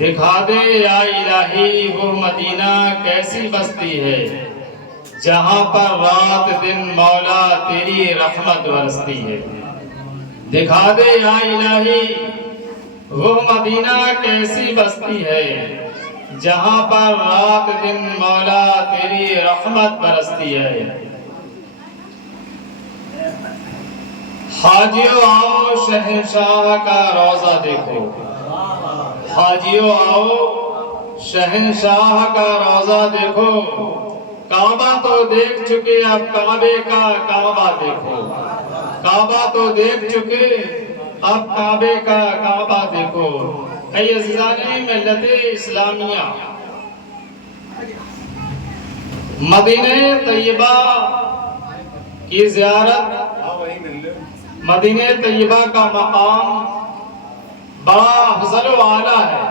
دکھا دے یا الہی وہ مدینہ کیسی بستی ہے جہاں پر رات دن مولا تیری رحمت برستی ہے۔ دکھا دے یا الہی وہ مدینہ کیسی بستی ہے جہاں پر رات دن مولا تیری رحمت برستی ہے۔ حاجیو آؤ شہنشاہ کا روضہ دیکھو، حاجیو آؤ شہنشاہ کا روضہ دیکھو، کعبہ تو دیکھ چکے اب کعبے کا کعبہ دیکھو، کعبہ تو دیکھ چکے اب کعبے کا کعبہ دیکھو۔ اے عزیزان ملت اسلامیہ، مدینہ طیبہ کی زیارت، مدینہ طیبہ کا مقام بڑا افضل و اعلیٰ ہے۔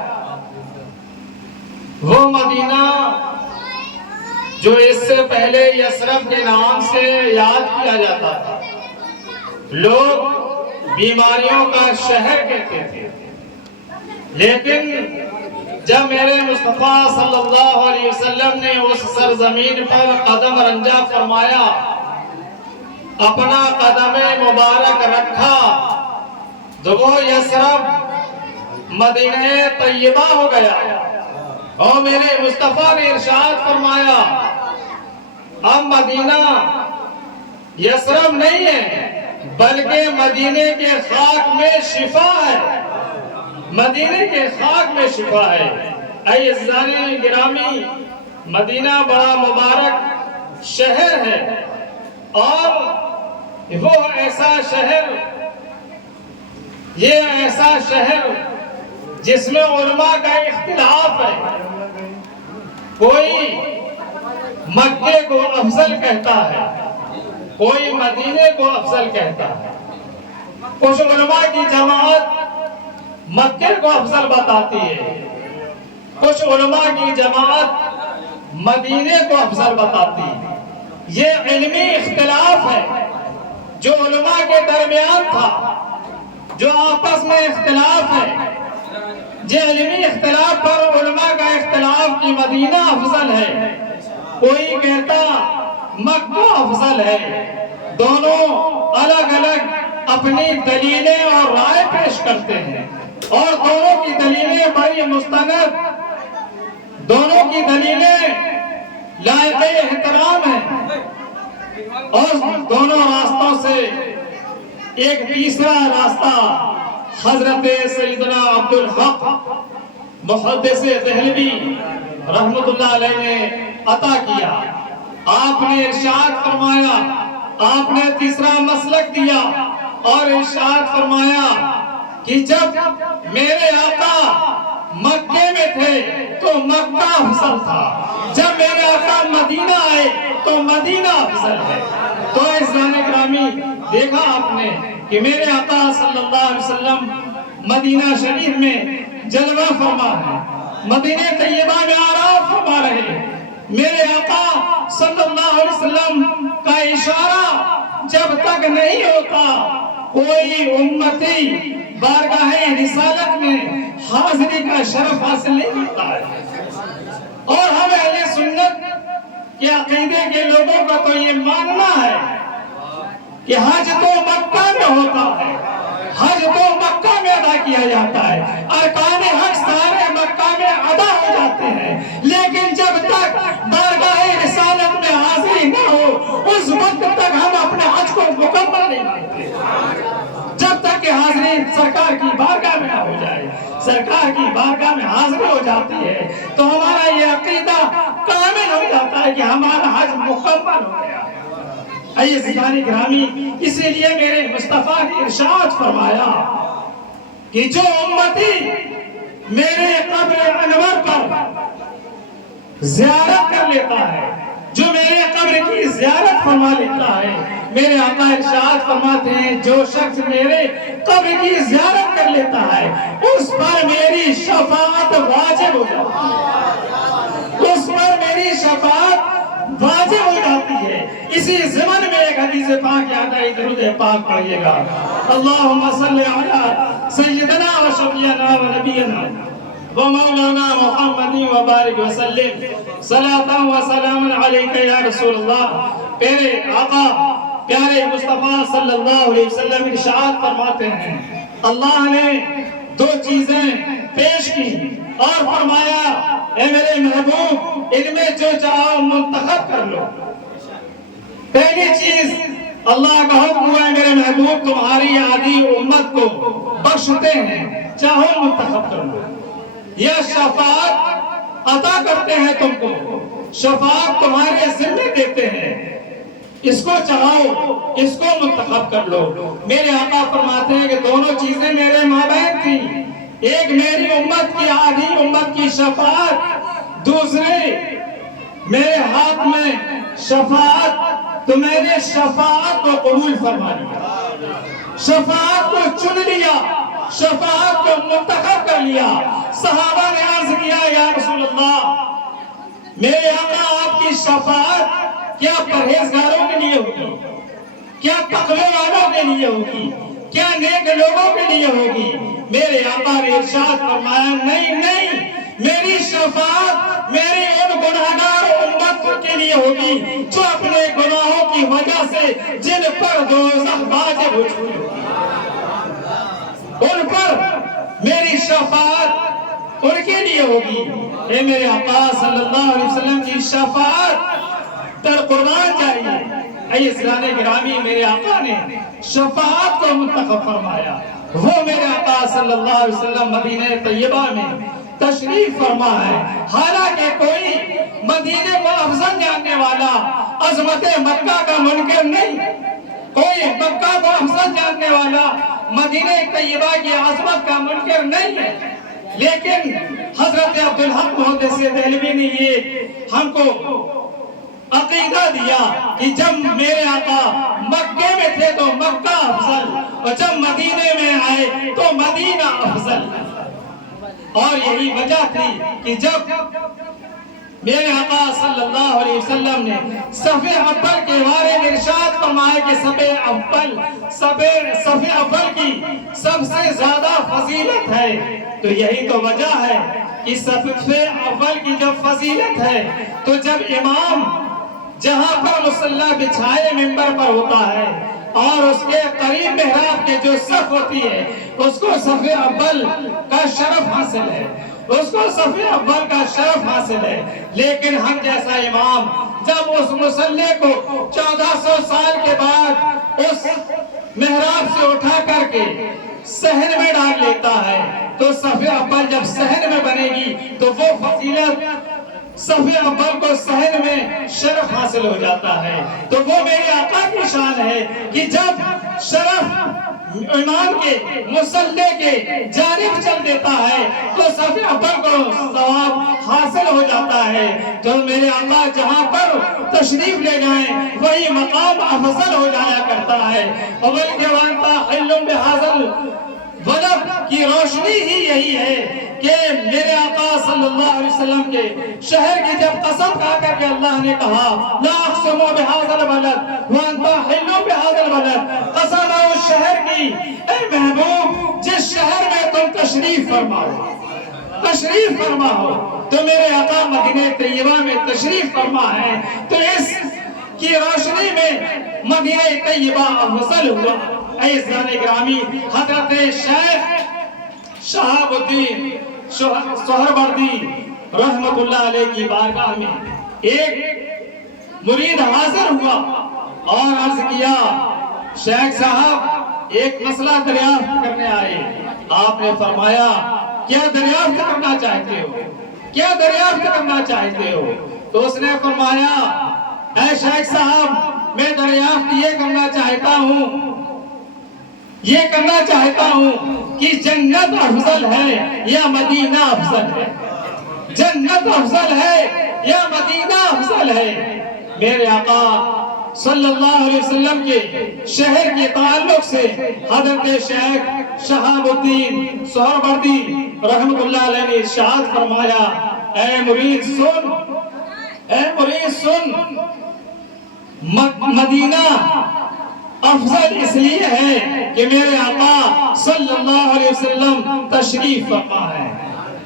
وہ مدینہ جو اس سے پہلے یثرب کے نام سے یاد کیا جاتا تھا، لوگ بیماریوں کا شہر کہتے تھے، لیکن جب میرے مصطفیٰ صلی اللہ علیہ وسلم نے اس سرزمین پر قدم رنجہ فرمایا، اپنا قدم مبارک رکھا، تو وہ یثرب مدینہ طیبہ ہو گیا۔ اور میرے مصطفیٰ نے ارشاد فرمایا، اب مدینہ یثرب نہیں ہے بلکہ مدینے کے خاک میں شفا ہے، مدینے کے خاک میں شفا ہے۔ اے عزیزان گرامی، مدینہ بڑا مبارک شہر ہے، اور وہ ایسا شہر، یہ ایسا شہر جس میں علماء کا اختلاف ہے۔ کوئی مکے کو افضل کہتا ہے، کوئی مدینے کو افضل کہتا ہے۔ کچھ علماء کی جماعت مکے کو افضل بتاتی ہے، کچھ علماء کی جماعت مدینے کو افضل بتاتی ہے۔ یہ علمی اختلاف ہے جو علماء کے درمیان تھا، جو آپس میں اختلاف ہے۔ یہ علمی اختلاف پر علماء کا اختلاف کی مدینہ افضل ہے، کوئی کہتا مکہ افضل ہے۔ دونوں الگ الگ اپنی دلیلیں اور رائے پیش کرتے ہیں، اور دونوں کی دلیلیں بڑی مستند، دونوں کی دلیلیں لائق احترام ہیں۔ اور دونوں راستوں سے ایک تیسرا راستہ حضرت سیدنا عبدالحق محدث دہلوی رحمت اللہ علیہ نے عطا کیا۔ آپ نے ارشاد فرمایا، آپ نے تیسرا مسلک دیا اور ارشاد فرمایا کہ جب میرے آقا مکے میں تھے تو مکہ افضل تھا، جب میرے آقا مدینہ آئے تو مدینہ افضل ہے۔ تو عزیزان گرامی، دیکھا آپ نے کہ میرے آقا صلی اللہ علیہ وسلم مدینہ شریف میں جلوہ فرما ہے، مدینہ طیبہ میں آرام فرما رہے۔ میرے آقا صلی اللہ علیہ وسلم کا اشارہ جب تک نہیں ہوتا، کوئی امتی بارگاہ رسالت میں حاضری کا شرف حاصل نہیں ہوتا ہے۔ اور ہم اہل سنت کے عقیدے کے لوگوں کا تو یہ ماننا ہے کہ حج تو مکہ میں ہوتا ہے، حج تو مکہ میں ادا کیا جاتا ہے، ارکان حج سارے مکہ میں ادا ہو جاتے ہیں، لیکن جب تک بارگاہ رسالت میں حاضری نہ ہو اس وقت تک ہم اپنے حج کو مکمل نہیں کرتے، جب تک کہ حاضری سرکار کی بارگاہ میں نہ ہو جائے۔ سرکار کی بارگاہ میں حاضری ہو جاتی ہے تو ہمارا یہ عقیدہ کامل ہو جاتا ہے کہ ہمارا حج مکمل ہو گیا۔ اے عزیزان گرامی، اسی لیے میرے مصطفیٰ نے ارشاد فرمایا کہ جو امتی میرے قبر انور پر زیارت کر لیتا ہے، جو میرے قبر کی زیارت فرما لیتا ہے، میرے آقا ارشاد فرماتے ہیں جو شخص میرے قبر کی زیارت کر لیتا ہے اس پر میری شفاعت واجب ہو جاتی ہے، اس پر میری شفاعت واجب ہو جاتی ہے۔ اسی زمن میں ایک حدیث پاک یاد آئی، درود پاک پڑھیے گا، اللہم صلی علی سیدنا و شفیعنا و نبینا ومولانا محمد وبارک وسلم صلاۃ و سلام علیک یا رسول اللہ۔ پیارے آقا پیارے مصطفیٰ صلی اللہ علیہ وسلم ارشاد فرماتے ہیں اللہ نے دو چیزیں پیش کی اور فرمایا اے میرے محبوب ان میں جو چاہو منتخب کر لو۔ پہلی چیز اللہ کا حکم ہوا ہے میرے محبوب تمہاری عادی امت کو بخشتے ہیں، چاہو منتخب کر لو۔ یہ شفاعت عطا کرتے ہیں تم کو، شفاعت تمہارے ذمہ دیتے ہیں، اس کو چاہو اس کو منتخب کر لو۔ میرے آقا فرماتے ہیں کہ دونوں چیزیں میرے مابین تھیں، ایک میری امت کی عادی امت کی شفاعت، دوسری میرے ہاتھ میں شفاعت، تو میں نے شفاعت کو قبول فرما لیا، شفاعت کو چن لیا، شفاعت کو منتخب کر لیا۔ صحابہ نے عرض کیا یا رسول اللہ میرے آقا آپ کی شفاعت کیا پرہیزگاروں کے لیے ہوگی، کیا تقوی والوں کے لیے ہوگی، کیا نیک لوگوں کے لیے ہوگی؟ میرے آقا نے ارشاد فرمایا نہیں نہیں، میری شفاعت میری ان گناہگار امت کے لیے ہوگی جو اپنے گناہوں کی وجہ سے جن پر دوزخ واجب ہو چکی ہے، ان پر میری شفاعت ان کے لیے ہوگی۔ اے میرے آقا صلی اللہ علیہ وسلم کی شفاعت در قربان چاہیے۔ اے اسلانے گرامی میرے آقا نے شفاعت کو منتخب فرمایا۔ وہ میرے آقا صلی اللہ علیہ وسلم مدینہ طیبہ میں تشریف فرما ہے، حالانکہ کوئی مدینہ کو افضل جاننے والا عظمت مکہ کا منکر نہیں، کوئی مکہ کو افضل جاننے والا مدینہ طیبہ کی عظمت کا منکر نہیں ہے، لیکن حضرت عبدالحق محدث دہلوی نے یہ ہم کو عقیدہ دیا کہ جب میرے آقا مکے میں تھے تو مکہ افضل، اور جب مدینے میں آئے تو مدینہ افضل۔ اور یہی وجہ تھی کہ جب میرے آقا صلی اللہ علیہ وسلم نے صف اول کے بارے میں ارشاد فرمایا کہ صف اول کی سب سے زیادہ فضیلت ہے، تو یہی تو وجہ ہے کہ صف اول کی جب فضیلت ہے تو جب امام جہاں پر مصلی بچھائے منبر پر ہوتا ہے اور اس کے قریب محراب کے جو صف ہوتی ہے اس کو صف اول کا شرف حاصل ہے، اس کو صف اول کا شرف حاصل ہے، لیکن ہم جیسا امام جب اس مصلی کو 1400 سال کے بعد اس محراب سے اٹھا کر کے صحن میں ڈال لیتا ہے تو صف اول جب صحن میں بنے گی تو وہ فضیلت صف اول کو صحن میں شرف حاصل ہو جاتا ہے۔ تو وہ میرے آقا کی شان ہے کہ جب شرف امام کے مصلی کے جانب چل دیتا ہے تو صف اول کو ثواب حاصل ہو جاتا ہے۔ تو میرے آقا جہاں پر تشریف لے جائیں وہی مقام افضل ہو جایا کرتا ہے۔ اول کے وانتا حلم بحاضل ولب کی روشنی ہی یہی ہے کہ میرے آقا صلی اللہ علیہ وسلم کے شہر کی جب قسم کھا کر کے اللہ نے کہا لا اقسم بہذا البلد وانت حل بہذا البلد، قسم ہے اس شہر کی اے محبوب جس شہر میں تم تشریف فرما ہو، تو میرے آقا مدینہ طیبہ میں تشریف فرما ہے، تو اس کی روشنی میں مدینہ طیبہ افضل ہوا۔ اے عزیزان گرامی حضرت شیخ شہاب الدین سہروردی رحمت اللہ علیہ کی بارگاہ میں ایک مرید حاضر ہوا اور عرض کیا شیخ صاحب ایک مسئلہ دریافت کرنے آئے۔ آپ نے فرمایا کیا دریافت کرنا چاہتے ہو، کیا دریافت کرنا چاہتے ہو؟ تو اس نے فرمایا اے شیخ صاحب میں دریافت یہ کرنا چاہتا ہوں کہ جنت افضل ہے یا مدینہ افضل ہے، جنت افضل ہے یا مدینہ افضل ہے۔ میرے آقا صلی اللہ علیہ وسلم کے شہر کے تعلق سے حضرت شیخ شہاب الدین سہروردی رحمت اللہ علیہ نے ارشاد فرمایا اے مرید سن، مدینہ افضل اس لیے ہے کہ میرے آقا صلی اللہ علیہ وسلم تشریف فرما ہے،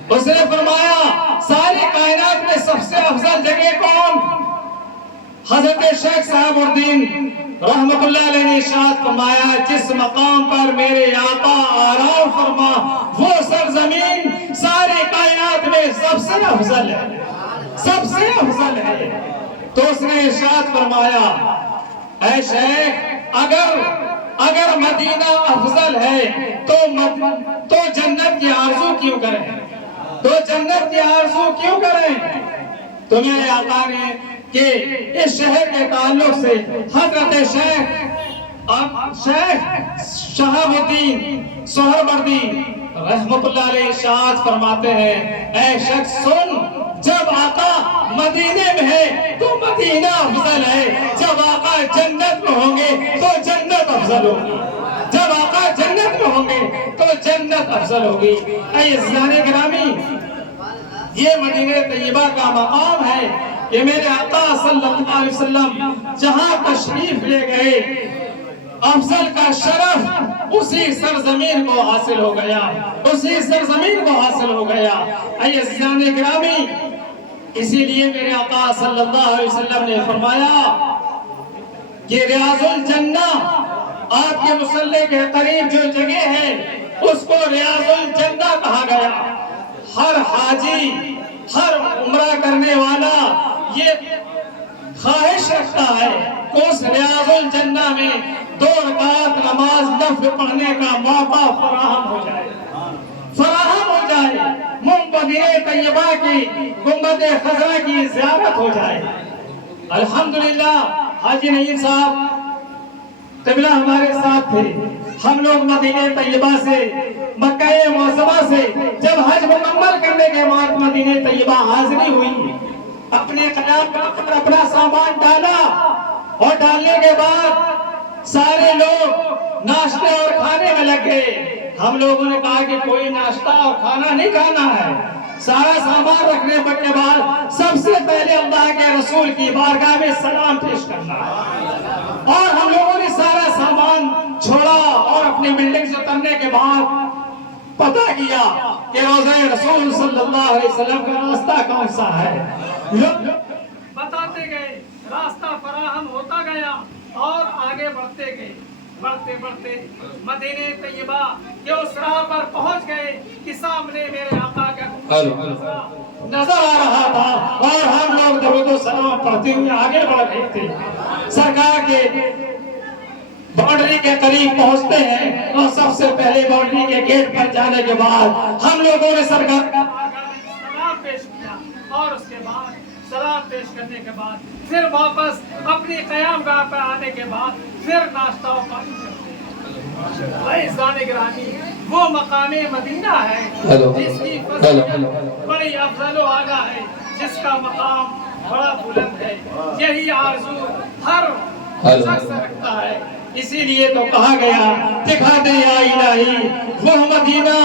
اس نے فرمایا ساری کائنات میں سب سے افضل جگہ کون؟ حضرت شیخ صاحب الدین رحمت اللہ علیہ نے ارشاد فرمایا جس مقام پر میرے آقا آرام فرما وہ سرزمین ساری کائنات میں سب سے افضل ہے، سب سے افضل ہے۔ تو اس نے ارشاد فرمایا اے شیخ اگر مدینہ افضل ہے تو جنت کی آرزو کیوں کریں؟ تو جنت کی آرزو کیوں کریں؟ تو میرے آقا نے کہ اس شہر کے تعلق سے حضرت شیخ شہاب الدین سہروردی رحمت اللہ علیہ ارشاد فرماتے ہیں اے شخص سن، جب آقا مدینے میں ہے تو مدینہ افضل ہے، جب آقا جنت میں ہوں گے تو جنت افضل ہوگی، جب آقا جنت میں ہوں گے تو جنت افضل ہوگی۔ اے عزیزان گرامی، یہ مدینہ طیبہ کا مقام ہے کہ میرے آقا صلی اللہ علیہ وسلم جہاں تشریف لے گئے افضل کا شرف اسی سرزمین کو حاصل ہو گیا، اسی سرزمین کو حاصل ہو گیا۔ اے عزیزان گرامی، اسی لیے میرے آقا صلی اللہ علیہ وسلم نے فرمایا کہ ریاض الجنہ آپ کے مصلی کے قریب جو جگہ ہے اس کو ریاض الجنہ کہا گیا۔ ہر حاجی، ہر عمرہ کرنے والا یہ خواہش رکھتا ہے کہ اس ریاض الجنہ میں 2 رکعت نماز نفل پڑھنے کا موقع فراہم ہو جائے، فراہم ہو جائے، مدینہ طیبہ کی گنبد خضرا کی زیارت ہو جائے۔ الحمدللہ حاجی نعیم صاحب قبلہ ہمارے ساتھ تھے، ہم لوگ مدینہ طیبہ سے مکہ معظمہ سے جب حج مکمل کرنے کے بعد مدینہ طیبہ حاضری ہوئی، اپنے قیام پر اپنا سامان ڈالا اور ڈالنے کے بعد سارے لوگ ناشتے اور کھانے میں لگ گئے۔ ہم لوگوں نے کہا کہ کوئی ناشتہ اور کھانا نہیں کھانا ہے، سارا سامان رکھنے کے بعد سب سے پہلے اللہ کے رسول کی بارگاہ میں سلام پیش کرنا ہے۔ اور ہم لوگوں نے سارا سامان چھوڑا اور اپنی بلڈنگ سے اترنے کے بعد پتہ کیا کہ روضہ رسول صلی اللہ علیہ وسلم کا راستہ کون سا ہے۔ بتاتے گئے، راستہ فراہم ہوتا گیا اور آگے بڑھتے گئے، بڑھتے بڑھتے مدینہ طیبہ کے اس راہ پر پہنچ گئے کہ سامنے میرے آقا کا نظر آ رہا تھا اور ہم لوگ درود و سلام پڑھتے ہوئے آگے بڑھ رہے تھے۔ سرکار کے باؤنڈری کے قریب پہنچتے ہیں اور سب سے پہلے باؤنڈری کے گیٹ پر جانے کے بعد ہم لوگوں نے سرکار کا سلام پیش کیا اور اس کے بعد سلام پیش کرنے کے بعد پھر واپس اپنی قیام گاہ پر آنے کے بعد پھر ناشتہ و پانی کرتے ہیں۔ اے عزیزان گرامی، وہ مقام مدینہ ہے جس کی فضیلت بڑی افضل و اعلیٰ ہے، جس کا مقام بڑا بلند ہے۔ یہی آرزو ہر شخص رکھتا ہے، اسی لیے تو کہا گیا دکھا دے یا الہی وہ مدینہ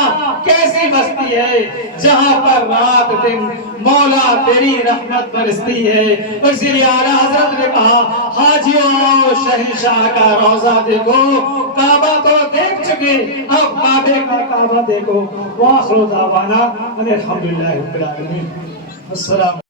کیسی بستی ہے جہاں پر رات دن مولا تیری رحمت برستی ہے۔ اسی لیے اعلیٰ حضرت نے کہا حاجیوں آؤ شہنشاہ کا روضہ دیکھو، کعبہ تو دیکھ چکے اب کعبے کا کعبہ دیکھو۔ وآخر دعوانا الحمدللہ رب العالمین۔ السلام